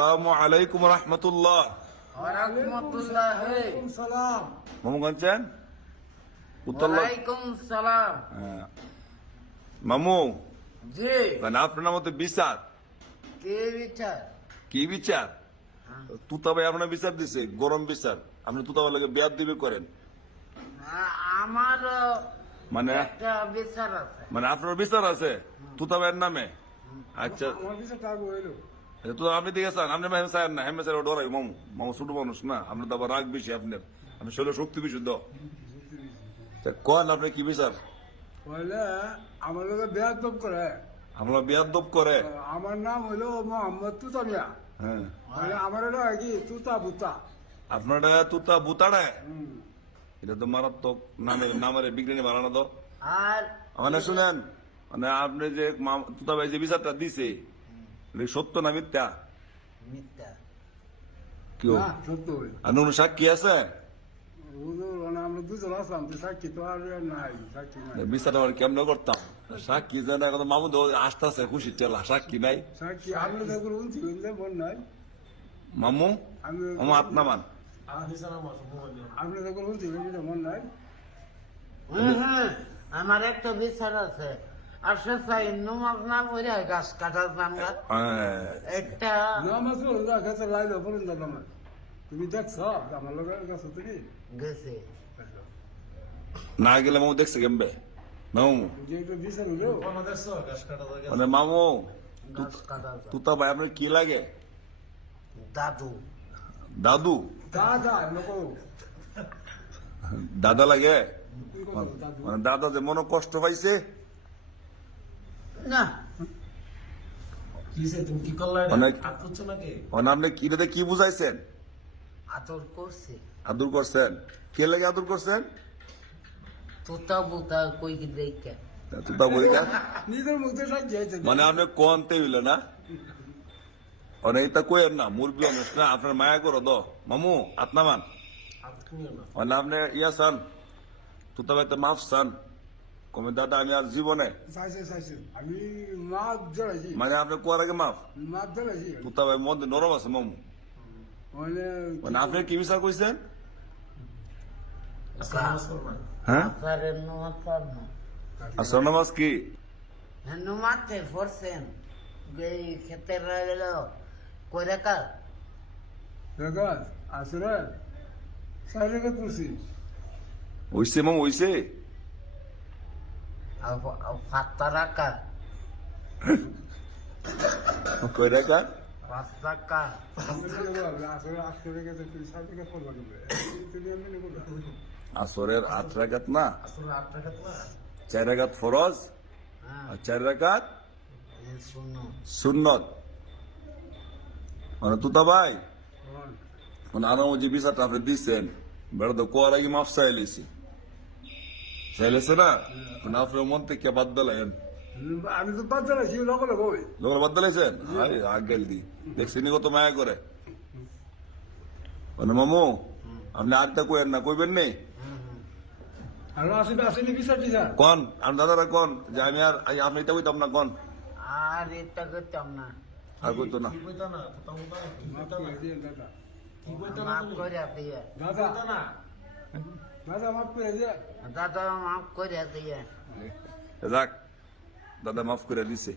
আসসালামু আলাইকুম রহমতুল্লাহ। ওয়ালাইকুম সালাম। মামু কাঞ্চন উত্তর ওয়ালাইকুম সালাম। মামু জি, মানে আপনার মতো বিচার কে বিচার? কি বিচার? তুতা ভাই আপনার বিচার দিছে গরম বিচার। আপনি তুতা ভাই লাগে বিয়াদ দিবে করেন আমার মানে একটা বিচার আছে। মানে আপনার বিচার আছে তুতা ভাইয়ের নামে? আচ্ছা আমার বিচার তার হইলো। তুতা আপনি দিকে চান আপনি হেম চান না, হেম চাই ডরাই মামু। মামু ছোট মানুষ না, আপনার তো আবার রাগ বেশি, আপনার আপনি শরীরে শক্তি বেশি দ কন আপনি কি বিচার? বলে আমার লোক বেয়াদব করে। আমরা বিয়াদ দপ করে। আমার নাম হইলো মোহাম্মদ তুতা মিয়া। হ্যাঁ মানে আমার এটা কি তুতা বুতা। আপনার তুতা বুতাড়ে এটা তো মারাত্মক নামের বিজ্ঞানী বানানো তো। আর মানে শুনেন, মানে আপনি যে তুতা ভাই যে বিচারটা দিছে এটা সত্য না মিথ্যা? মিথ্যা। কেউ না, সত্য হইল। আর নুন সাক্ষী আছে? আমরা দুজন আসলাম তো সাক্ষী তো আর নাই, সাক্ষী নাই। বিচারটা আবার কেমন করতাম? সাক্ষী জানা কত মামু তো আসতেছে খুশি টেলা, সাক্ষী নাই। সাক্ষী আমরা দেখুন উনছি মন নাই। মামু আমি মামু আপনা মান আমরা দেখুন উনছি মন নাই। হ্যাঁ, আমার একটা বিচার আছে। আর সে চাই নমাজ না পড়ে গাছ কাটার জানগা একটা নামাজ পড়ুন না, কাছে লাইলো পড়ুন না নামাজ। তুমি দেখছ আমার লোক কাছে থেকে গেছে। না গেলে মামু দেখছে কেমবে মামু? যে একটা বিচার হইলো মানে মামু গাছ কাটার তুতা ভাই আপনার কি লাগে? দাদু। দাদু? দাদা লোক দাদা লাগে? দাদু মানে দাদা যে মনে কষ্ট পাইছে না, তুমি কি করলে অনেক হাত করছো নাকি? মানে আপনি কি এটাতে কি বুঝাইছেন? আদর করছে। আদর করছেন? কে লাগে আদর করছেন? তোতা বুতা কই কি দেখে তুতা বই কেন? নিজের মুখে সাক্ষী আছে। মানে আপনি কনতে হইল না অনেক তা কইেন না, মুরবি মানুষ না, আপনার মায়া করো তো মামু আপনা মান। হাত তুমিও না। মানে আপনি ইয়া চান তুতা ভাই মাফ চান কমে দাদা আমি আর জীবনে চাইছে আমি মাপ জ্বালাইছি, মানে আপনি কোয়ার আগে মাফ। মাপ জ্বালাইছি। তুতা ভাই মধ্যে নরম আছে মামু। মানে মানে আপনি কি বিচার কইছেন? আজকে নামাজ পড়ো না। হ্যাঁ আপনার নমাজ পড়নো আসর নামাজ কি? নমাজে পড়ছেন এই ক্ষেতের গেল কয়টা কাজ রেগাত আসরে সাই রেগাত করছি। হইছে মামু হইছে? পাঁচটা রাখা কই রাখা? 5 টাকা আসরে আসরে গেছে তুই সাই রেগাত করবা কেন? তুমি আমি নেব না। আসরের 8 রাকাত না, আসলে 8 টাকা তো না। 4 রাকাত ফরজ হ্যাঁ আর 4 রাকাত শুনো সুন্নত। মানে তুতা ভাই হ্যাঁ। মানে আরো যে বিচারটা আপনি দিচ্ছেন বেড়া তো কোয়ার আগে মাফ চাইলেছি চাইলেছে না, মানে আপনার মন থেকে বাদ দিলেন। আমি তো বাদ জ্বালাইছি লগে লগে ওই। লোকের বাদ দিলেছেন? হাই আগেল দি দেখছেন কত মায়া করে। মানে মামু আপনি আটটা কইেন না, কইবেন নেই আর আসলে আসলে বিচার দিছা কন আর দাদারা কন যে আমি আর আপনি এটা কইতাম না কন আর এটা করতাম না। আর কইতো না। কি কইতা না? তো তাও না। কি মাপ কইতা না? করে দিয়ে দাদা। কি কইতা না মাফ তুমি? করে দিয়ে দাদা কইতা না। দাদা মাপ করে দিয়ে। দাদা মাফ করে দিয়ে যাক দাদা মাফ করে দিছে।